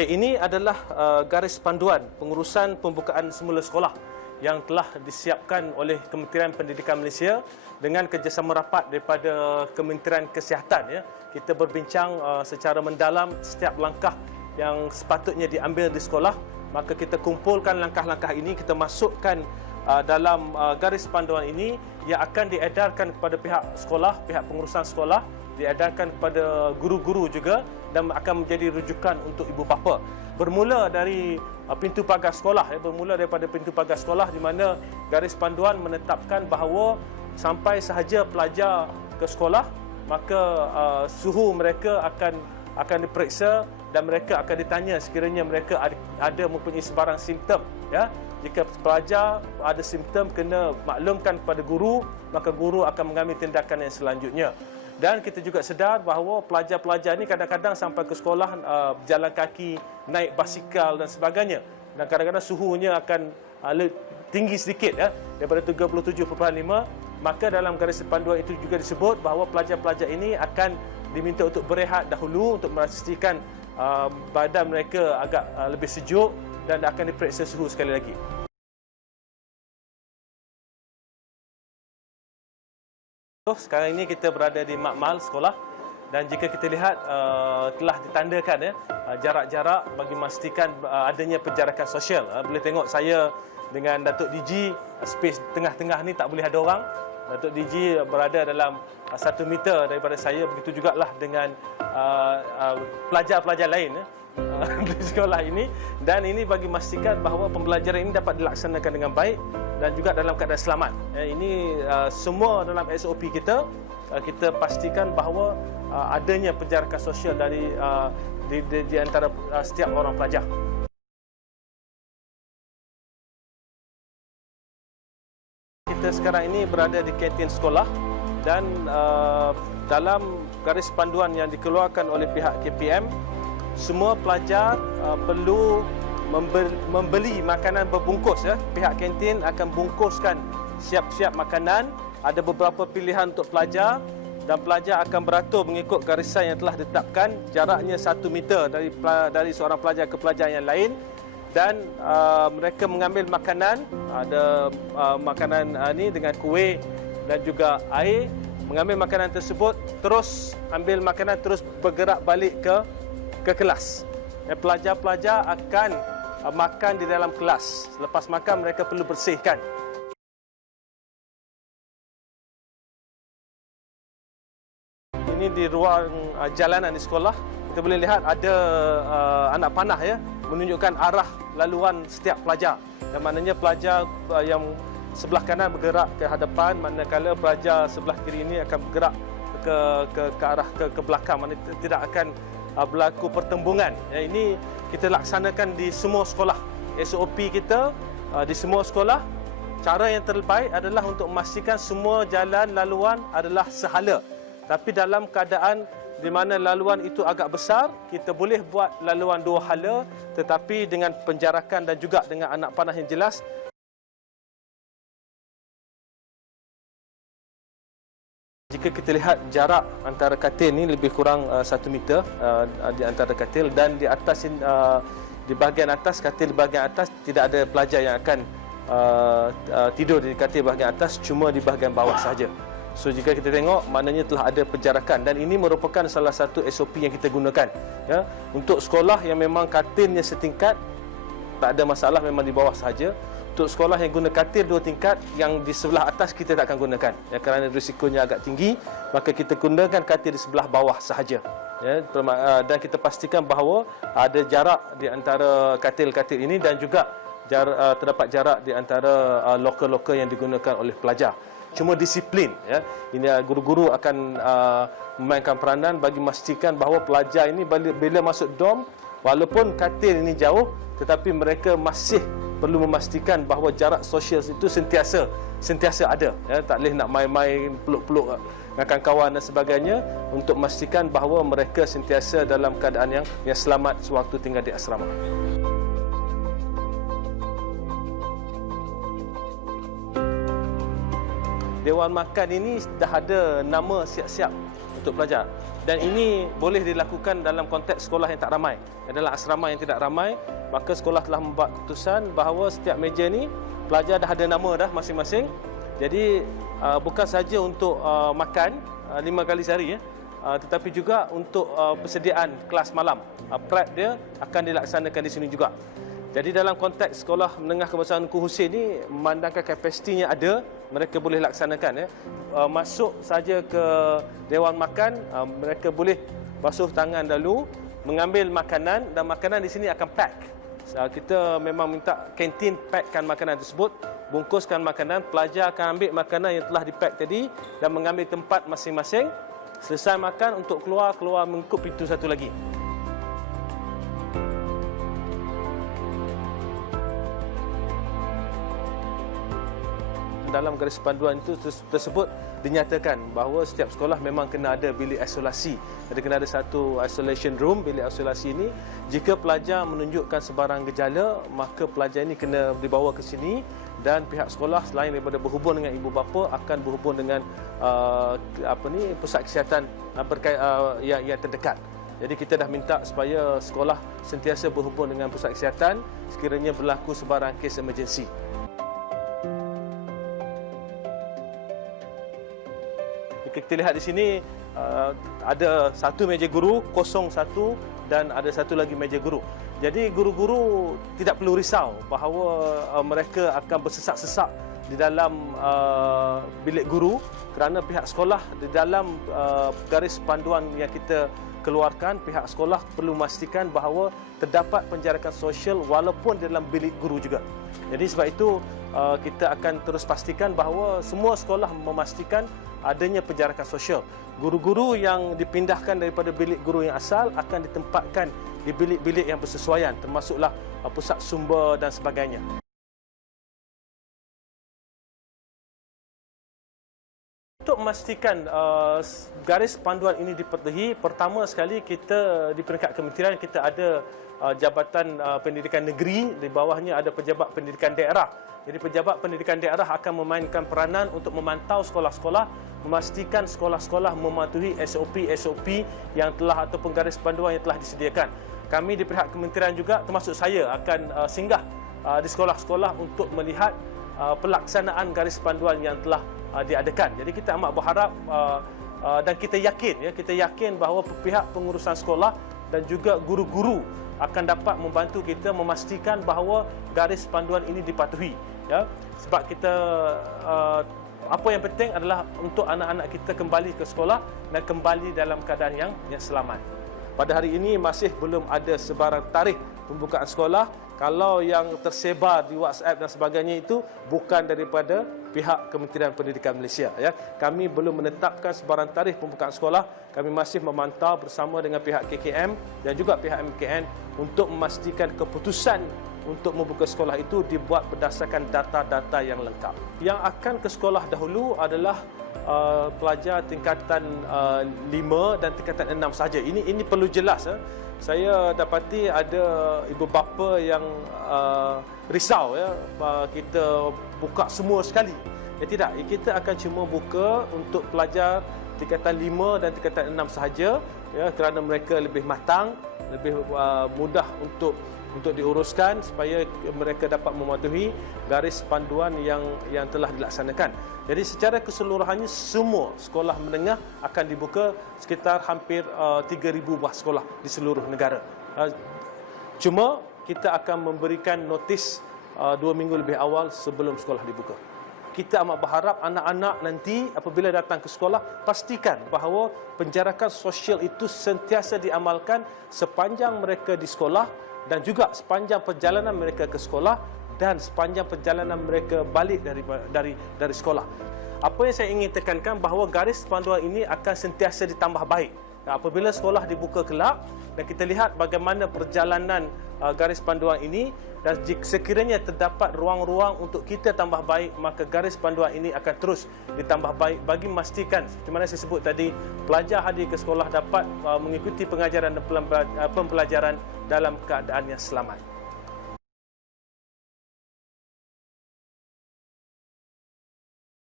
Okey, ini adalah garis panduan pengurusan pembukaan semula sekolah yang telah disiapkan oleh Kementerian Pendidikan Malaysia dengan kerjasama rapat daripada Kementerian Kesihatan. Ya. Kita berbincang secara mendalam setiap langkah yang sepatutnya diambil di sekolah. Maka kita kumpulkan langkah-langkah ini, kita masukkan dalam garis panduan ini yang akan diedarkan kepada pihak sekolah, pihak pengurusan sekolah, diedarkan kepada guru-guru juga dan akan menjadi rujukan untuk ibu bapa. Bermula dari pintu pagar sekolah, bermula daripada pintu pagar sekolah di mana garis panduan menetapkan bahawa sampai sahaja pelajar ke sekolah, maka suhu mereka akan diperiksa dan mereka akan ditanya sekiranya mereka ada mempunyai sebarang simptom. Ya. Jika pelajar ada simptom, kena maklumkan kepada guru, maka guru akan mengambil tindakan yang selanjutnya. Dan kita juga sedar bahawa pelajar-pelajar ini kadang-kadang sampai ke sekolah berjalan kaki, naik basikal dan sebagainya. Dan kadang-kadang suhunya akan tinggi sedikit, ya, daripada 37.5. Maka dalam garis panduan itu juga disebut bahawa pelajar-pelajar ini akan diminta untuk berehat dahulu untuk memastikan badan mereka agak lebih sejuk dan akan diperiksa suhu sekali lagi. Sekarang ini kita berada di makmal sekolah dan jika kita lihat telah ditandakan jarak-jarak bagi memastikan adanya penjarakan sosial. Boleh tengok saya dengan Datuk DG, space tengah-tengah ni tak boleh ada orang. Datuk DG berada dalam 1 meter daripada saya, begitu jugalah dengan pelajar-pelajar lain di sekolah ini, dan ini bagi memastikan bahawa pembelajaran ini dapat dilaksanakan dengan baik dan juga dalam keadaan selamat. Ini semua dalam SOP kita, kita pastikan bahawa adanya penjarakan sosial dari di antara setiap orang pelajar. Kita sekarang ini berada di kantin sekolah dan dalam garis panduan yang dikeluarkan oleh pihak KPM, semua pelajar perlu membeli makanan berbungkus. Ya. Pihak kantin akan bungkuskan siap-siap makanan. Ada beberapa pilihan untuk pelajar dan pelajar akan beratur mengikut garisan yang telah ditetapkan. Jaraknya 1 meter dari seorang pelajar ke pelajar yang lain. Dan mereka mengambil makanan, ada makanan ini dengan kuih dan juga air. Mengambil makanan tersebut, terus ambil makanan, terus bergerak balik ke kelas. Pelajar-pelajar akan makan di dalam kelas. Selepas makan, mereka perlu bersihkan. Ini di ruang jalanan di sekolah, kita boleh lihat ada anak panah, ya, menunjukkan arah laluan setiap pelajar. Yang maknanya pelajar yang sebelah kanan bergerak ke hadapan, manakala pelajar sebelah kiri ini akan bergerak ke arah ke belakang. Maknanya tidak akan berlaku pertembungan. Ini kita laksanakan di semua sekolah. SOP kita di semua sekolah. Cara yang terbaik adalah untuk memastikan semua jalan laluan adalah sehala. Tapi dalam keadaan di mana laluan itu agak besar, kita boleh buat laluan 2 hala, tetapi dengan penjarakan dan juga dengan anak panah yang jelas. Jika kita lihat jarak antara katil ini lebih kurang 1 meter di antara katil, dan di atas di bahagian atas, katil bahagian atas tidak ada pelajar yang akan tidur di katil bahagian atas, cuma di bahagian bawah sahaja. So jika kita tengok, maknanya telah ada penjarakan dan ini merupakan salah satu SOP yang kita gunakan. Ya, untuk sekolah yang memang katilnya setingkat, tak ada masalah, memang di bawah sahaja. Untuk sekolah yang guna katil 2 tingkat, yang di sebelah atas kita tak akan gunakan. Ya, kerana risikonya agak tinggi, maka kita gunakan katil di sebelah bawah sahaja. Ya, dan kita pastikan bahawa ada jarak di antara katil-katil ini dan juga terdapat jarak di antara loker-loker yang digunakan oleh pelajar. Cuma disiplin. Ya. Ini guru-guru akan memainkan peranan bagi memastikan bahawa pelajar ini bila masuk dorm, walaupun katil ini jauh, tetapi mereka masih perlu memastikan bahawa jarak sosial itu sentiasa ada. Ya, tak boleh nak main-main, peluk-peluk dengan kawan-kawan dan sebagainya, untuk memastikan bahawa mereka sentiasa dalam keadaan yang selamat sewaktu tinggal di asrama. Dewan Makan ini dah ada nama siap-siap untuk pelajar. Dan ini boleh dilakukan dalam konteks sekolah yang tak ramai. Adalah asrama yang tidak ramai, maka sekolah telah membuat keputusan bahawa setiap meja ni pelajar dah ada nama dah masing-masing. Jadi bukan saja untuk makan 5 kali sehari tetapi juga untuk persediaan kelas malam. Prep dia akan dilaksanakan di sini juga. Jadi dalam konteks sekolah menengah kebangsaan Tunku Hussein ni, memandangkan kapasitinya ada, mereka boleh laksanakan. Masuk saja ke dewan makan, mereka boleh basuh tangan dulu, mengambil makanan, dan makanan di sini akan pack. Kita memang minta kantin packkan makanan tersebut, bungkuskan makanan, pelajar akan ambil makanan yang telah dipack tadi dan mengambil tempat masing-masing. Selesai makan, untuk keluar mengikut pintu satu lagi. Dalam garis panduan itu tersebut dinyatakan bahawa setiap sekolah memang kena ada bilik isolasi. Jadi kena ada satu isolation room. Bilik isolasi ini, jika pelajar menunjukkan sebarang gejala, maka pelajar ini kena dibawa ke sini, dan pihak sekolah selain daripada berhubung dengan ibu bapa akan berhubung dengan pusat kesihatan yang terdekat. Jadi kita dah minta supaya sekolah sentiasa berhubung dengan pusat kesihatan sekiranya berlaku sebarang kes emergency. Kita lihat di sini ada satu meja guru, kosong satu, dan ada satu lagi meja guru. Jadi guru-guru tidak perlu risau bahawa mereka akan bersesak-sesak di dalam bilik guru, kerana pihak sekolah di dalam garis panduan yang kita keluarkan, pihak sekolah perlu memastikan bahawa terdapat penjarakan sosial walaupun di dalam bilik guru juga. Jadi sebab itu kita akan terus pastikan bahawa semua sekolah memastikan adanya penjarakan sosial. Guru-guru yang dipindahkan daripada bilik guru yang asal akan ditempatkan di bilik-bilik yang bersesuaian, termasuklah pusat sumber dan sebagainya. Untuk memastikan garis panduan ini dipatuhi, pertama sekali kita di peringkat kementerian kita ada Jabatan Pendidikan Negeri, di bawahnya ada Pejabat Pendidikan Daerah. Jadi Pejabat Pendidikan Daerah akan memainkan peranan untuk memantau sekolah-sekolah, memastikan sekolah-sekolah mematuhi SOP-SOP yang telah ataupun garis panduan yang telah disediakan. Kami di pihak kementerian juga, termasuk saya, akan singgah di sekolah-sekolah untuk melihat pelaksanaan garis panduan yang telah diadakan. Jadi kita amat berharap dan kita yakin bahawa pihak pengurusan sekolah dan juga guru-guru akan dapat membantu kita memastikan bahawa garis panduan ini dipatuhi. Ya, sebab kita apa yang penting adalah untuk anak-anak kita kembali ke sekolah dan kembali dalam keadaan yang selamat. Pada hari ini masih belum ada sebarang tarikh pembukaan sekolah. Kalau yang tersebar di WhatsApp dan sebagainya itu bukan daripada pihak Kementerian Pendidikan Malaysia. Ya, kami belum menetapkan sebarang tarikh pembukaan sekolah. Kami masih memantau bersama dengan pihak KKM dan juga pihak MKN untuk memastikan keputusan untuk membuka sekolah itu dibuat berdasarkan data-data yang lengkap. Yang akan ke sekolah dahulu adalah pelajar tingkatan 5 dan tingkatan 6 saja. Ini perlu jelas. Saya dapati ada ibu bapa yang risau, ya, kita buka semua sekali. Ya, tidak, kita akan cuma buka untuk pelajar tingkatan 5 dan tingkatan 6 sahaja, ya, kerana mereka lebih matang, lebih mudah untuk diuruskan supaya mereka dapat mematuhi garis panduan yang telah dilaksanakan. Jadi secara keseluruhannya semua sekolah menengah akan dibuka, sekitar hampir 3,000 buah sekolah di seluruh negara. Cuma kita akan memberikan notis 2 minggu lebih awal sebelum sekolah dibuka. Kita amat berharap anak-anak nanti apabila datang ke sekolah, pastikan bahawa penjarakan sosial itu sentiasa diamalkan sepanjang mereka di sekolah dan juga sepanjang perjalanan mereka ke sekolah dan sepanjang perjalanan mereka balik dari sekolah. Apa yang saya ingin tekankan bahawa garis panduan ini akan sentiasa ditambah baik. Apabila sekolah dibuka kelak dan kita lihat bagaimana perjalanan garis panduan ini, dan jika sekiranya terdapat ruang-ruang untuk kita tambah baik, maka garis panduan ini akan terus ditambah baik bagi memastikan seperti mana saya sebut tadi, pelajar hadir ke sekolah dapat mengikuti pengajaran dan pembelajaran dalam keadaan yang selamat.